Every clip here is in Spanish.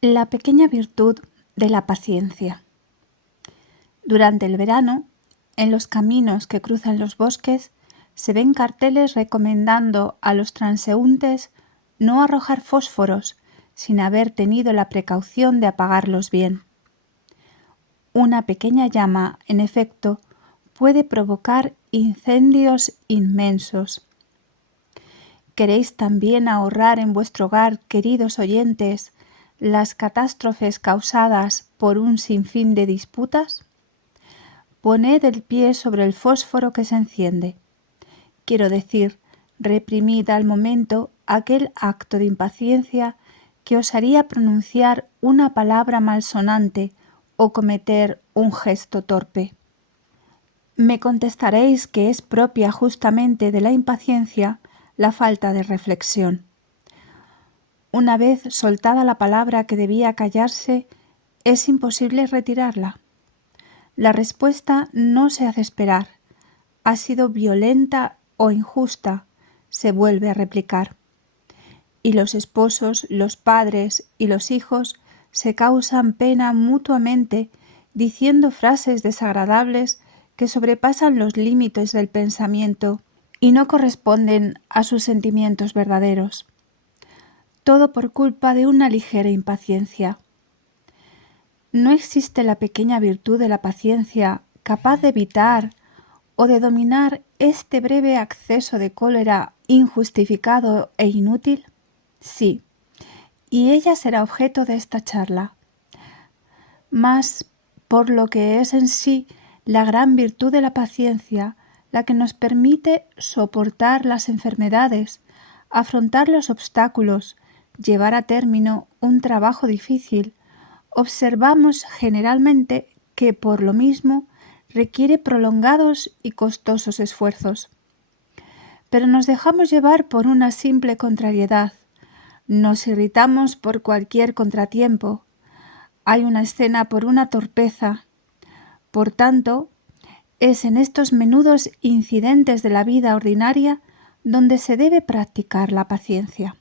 La pequeña virtud de la paciencia. Durante el verano, en los caminos que cruzan los bosques, se ven carteles recomendando a los transeúntes no arrojar fósforos sin haber tenido la precaución de apagarlos bien. Una pequeña llama, en efecto, puede provocar incendios inmensos. ¿Queréis también ahorrar en vuestro hogar, queridos oyentes, las catástrofes causadas por un sinfín de disputas? Poned el pie sobre el fósforo que se enciende. Quiero decir, reprimid al momento aquel acto de impaciencia que os haría pronunciar una palabra malsonante o cometer un gesto torpe. Me contestaréis que es propia justamente de la impaciencia la falta de reflexión. Una vez soltada la palabra que debía callarse, es imposible retirarla. La respuesta no se hace esperar. Ha sido violenta o injusta, se vuelve a replicar. Y los esposos, los padres y los hijos se causan pena mutuamente diciendo frases desagradables que sobrepasan los límites del pensamiento y no corresponden a sus sentimientos verdaderos. Todo por culpa de una ligera impaciencia. ¿No existe la pequeña virtud de la paciencia capaz de evitar o de dominar este breve acceso de cólera injustificado e inútil? Sí, y ella será objeto de esta charla. Mas, por lo que es en sí la gran virtud de la paciencia, la que nos permite soportar las enfermedades, afrontar los obstáculos, llevar a término un trabajo difícil, observamos generalmente que por lo mismo requiere prolongados y costosos esfuerzos. Pero nos dejamos llevar por una simple contrariedad, nos irritamos por cualquier contratiempo, hay una escena por una torpeza. Por tanto, es en estos menudos incidentes de la vida ordinaria donde se debe practicar la paciencia.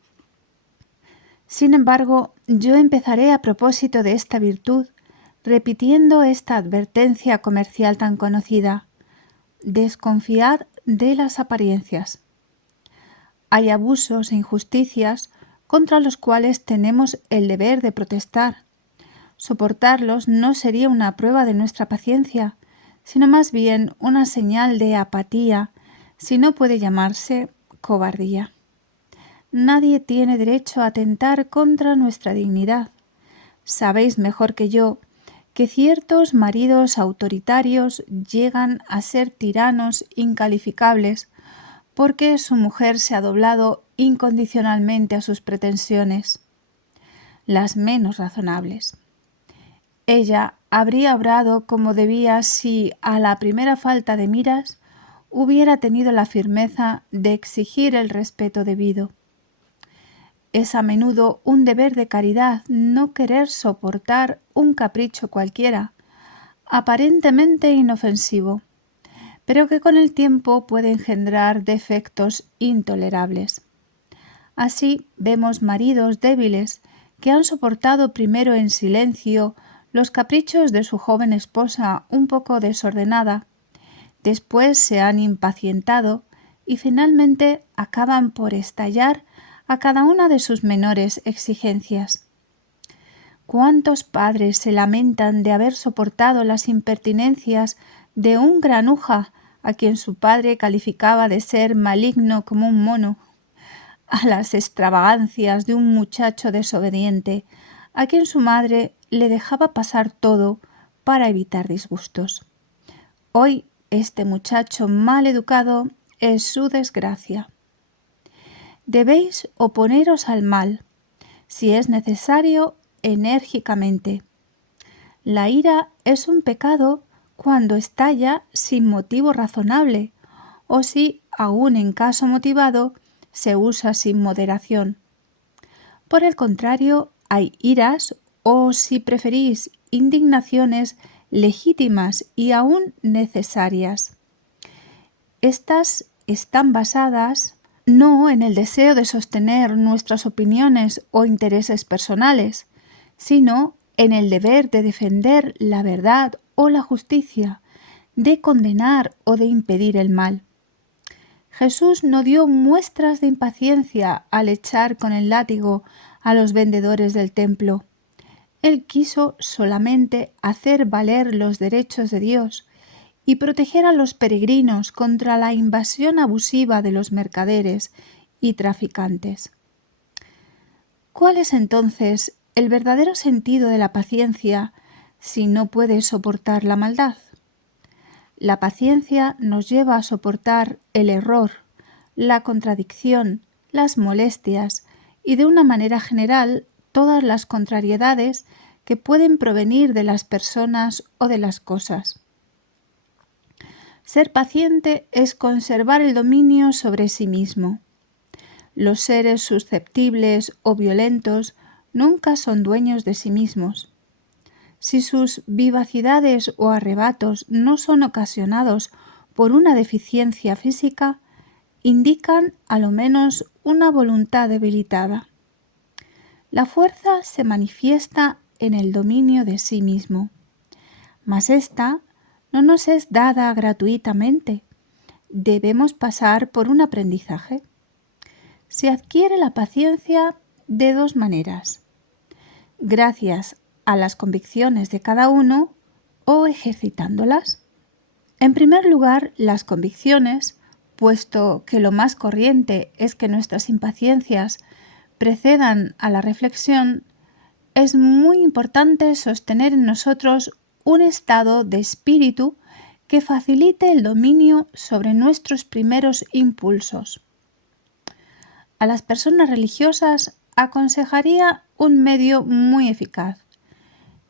Sin embargo, yo empezaré a propósito de esta virtud, repitiendo esta advertencia comercial tan conocida: desconfiad de las apariencias. Hay abusos e injusticias contra los cuales tenemos el deber de protestar. Soportarlos no sería una prueba de nuestra paciencia, sino más bien una señal de apatía, si no puede llamarse cobardía. Nadie tiene derecho a atentar contra nuestra dignidad. Sabéis mejor que yo que ciertos maridos autoritarios llegan a ser tiranos incalificables porque su mujer se ha doblado incondicionalmente a sus pretensiones, las menos razonables. Ella habría obrado como debía si, a la primera falta de miras, hubiera tenido la firmeza de exigir el respeto debido. Es a menudo un deber de caridad no querer soportar un capricho cualquiera, aparentemente inofensivo, pero que con el tiempo puede engendrar defectos intolerables. Así vemos maridos débiles que han soportado primero en silencio los caprichos de su joven esposa un poco desordenada, después se han impacientado y finalmente acaban por estallar a cada una de sus menores exigencias. ¿Cuántos padres se lamentan de haber soportado las impertinencias de un granuja a quien su padre calificaba de ser maligno como un mono, a las extravagancias de un muchacho desobediente a quien su madre le dejaba pasar todo para evitar disgustos? Hoy este muchacho mal educado es su desgracia. Debéis oponeros al mal, si es necesario, enérgicamente. La ira es un pecado cuando estalla sin motivo razonable o si, aun en caso motivado, se usa sin moderación. Por el contrario, hay iras o, si preferís, indignaciones legítimas y aún necesarias. Estas están basadas no en el deseo de sostener nuestras opiniones o intereses personales, sino en el deber de defender la verdad o la justicia, de condenar o de impedir el mal. Jesús no dio muestras de impaciencia al echar con el látigo a los vendedores del templo. Él quiso solamente hacer valer los derechos de Dios y proteger a los peregrinos contra la invasión abusiva de los mercaderes y traficantes. ¿Cuál es entonces el verdadero sentido de la paciencia si no puede soportar la maldad? La paciencia nos lleva a soportar el error, la contradicción, las molestias y de una manera general todas las contrariedades que pueden provenir de las personas o de las cosas. Ser paciente es conservar el dominio sobre sí mismo. Los seres susceptibles o violentos nunca son dueños de sí mismos. Si sus vivacidades o arrebatos no son ocasionados por una deficiencia física, indican a lo menos una voluntad debilitada. La fuerza se manifiesta en el dominio de sí mismo, mas esta no nos es dada gratuitamente. Debemos pasar por un aprendizaje. Se adquiere la paciencia de dos maneras: gracias a las convicciones de cada uno o ejercitándolas. En primer lugar, las convicciones, puesto que lo más corriente es que nuestras impaciencias precedan a la reflexión, es muy importante sostener en nosotros un estado de espíritu que facilite el dominio sobre nuestros primeros impulsos. A las personas religiosas aconsejaría un medio muy eficaz.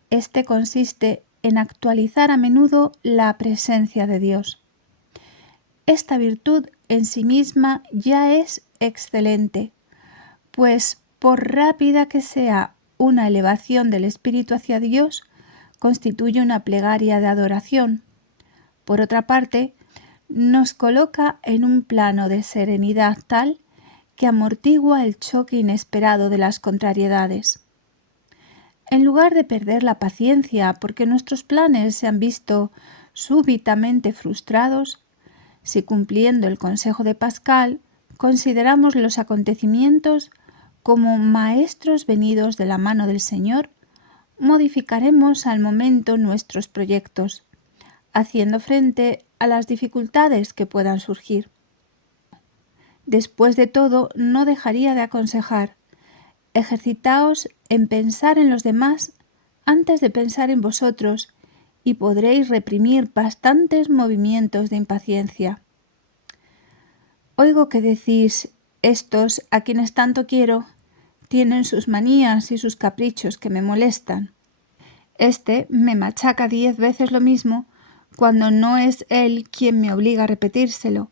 Este consiste en actualizar a menudo la presencia de Dios. Esta virtud en sí misma ya es excelente, pues por rápida que sea una elevación del espíritu hacia Dios, constituye una plegaria de adoración. Por otra parte, nos coloca en un plano de serenidad tal que amortigua el choque inesperado de las contrariedades. En lugar de perder la paciencia porque nuestros planes se han visto súbitamente frustrados, si cumpliendo el consejo de Pascal consideramos los acontecimientos como maestros venidos de la mano del Señor, modificaremos al momento nuestros proyectos, haciendo frente a las dificultades que puedan surgir. Después de todo, no dejaría de aconsejar: ejercitaos en pensar en los demás antes de pensar en vosotros y podréis reprimir bastantes movimientos de impaciencia. Oigo que decís: estos, a quienes tanto quiero, tienen sus manías y sus caprichos que me molestan. Este me machaca 10 veces lo mismo cuando no es él quien me obliga a repetírselo.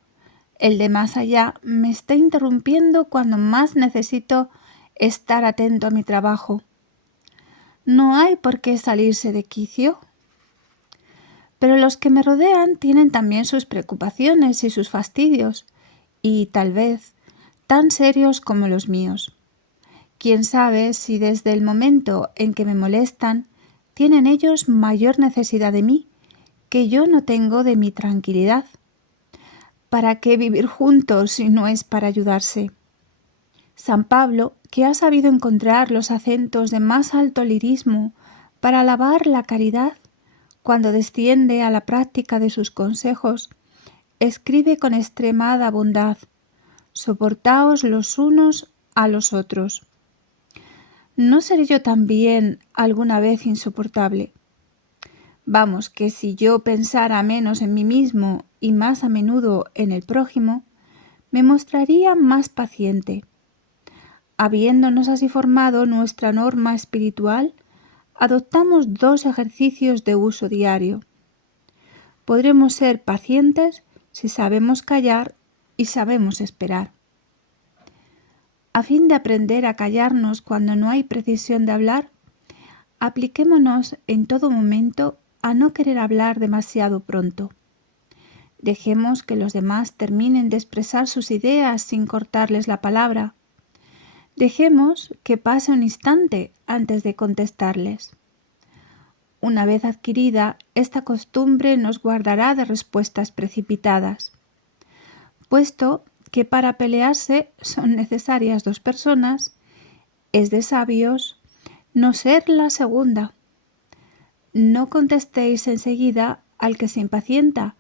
El de más allá me está interrumpiendo cuando más necesito estar atento a mi trabajo. ¿No hay por qué salirse de quicio? Pero los que me rodean tienen también sus preocupaciones y sus fastidios, y tal vez tan serios como los míos. ¿Quién sabe si desde el momento en que me molestan tienen ellos mayor necesidad de mí que yo no tengo de mi tranquilidad? ¿Para qué vivir juntos si no es para ayudarse? San Pablo, que ha sabido encontrar los acentos de más alto lirismo para alabar la caridad, cuando desciende a la práctica de sus consejos, escribe con extremada bondad: soportaos los unos a los otros. ¿No seré yo también alguna vez insoportable? Vamos, que si yo pensara menos en mí mismo y más a menudo en el prójimo, me mostraría más paciente. Habiéndonos así formado nuestra norma espiritual, adoptamos 2 ejercicios de uso diario. Podremos ser pacientes si sabemos callar y sabemos esperar. A fin de aprender a callarnos cuando no hay precisión de hablar, apliquémonos en todo momento a no querer hablar demasiado pronto. Dejemos que los demás terminen de expresar sus ideas sin cortarles la palabra. Dejemos que pase un instante antes de contestarles. Una vez adquirida, esta costumbre nos guardará de respuestas precipitadas, puesto que para pelearse son necesarias dos personas, es de sabios no ser la segunda. No contestéis enseguida al que se impacienta,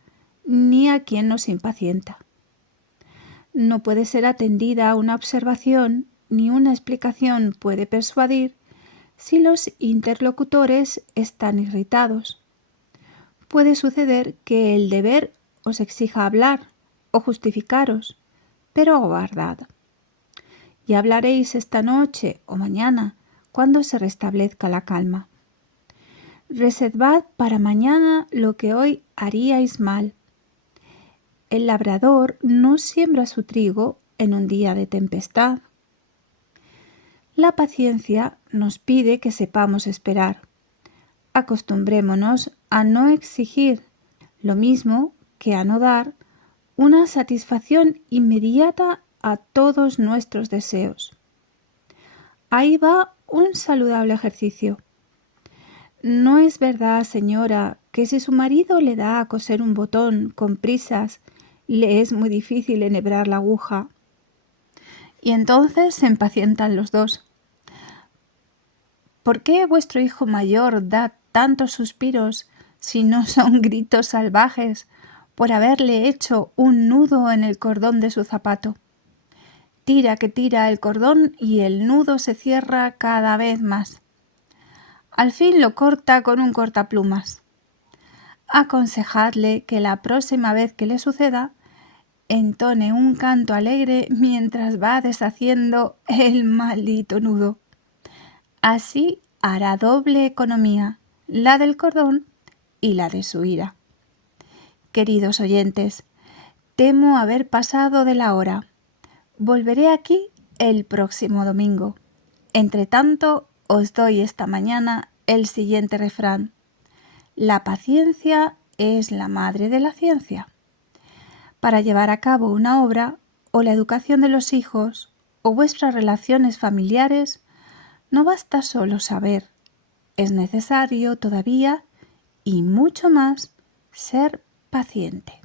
ni a quien nos impacienta. No puede ser atendida una observación, ni una explicación puede persuadir si los interlocutores están irritados. Puede suceder que el deber os exija hablar o justificaros, pero aguardad. Y hablaréis esta noche o mañana, cuando se restablezca la calma. Reservad para mañana lo que hoy haríais mal. El labrador no siembra su trigo en un día de tempestad. La paciencia nos pide que sepamos esperar. Acostumbrémonos a no exigir, lo mismo que a no dar, una satisfacción inmediata a todos nuestros deseos. Ahí va un saludable ejercicio. ¿No es verdad, señora, que si su marido le da a coser un botón con prisas, le es muy difícil enhebrar la aguja? Y entonces se impacientan los dos. ¿Por qué vuestro hijo mayor da tantos suspiros si no son gritos salvajes por haberle hecho un nudo en el cordón de su zapato? Tira que tira el cordón y el nudo se cierra cada vez más. Al fin lo corta con un cortaplumas. Aconsejadle que la próxima vez que le suceda, entone un canto alegre mientras va deshaciendo el maldito nudo. Así hará doble economía, la del cordón y la de su ira. Queridos oyentes, temo haber pasado de la hora. Volveré aquí el próximo domingo. Entre tanto, os doy esta mañana el siguiente refrán. La paciencia es la madre de la ciencia. Para llevar a cabo una obra, o la educación de los hijos, o vuestras relaciones familiares, no basta solo saber, es necesario todavía, y mucho más, ser paciente.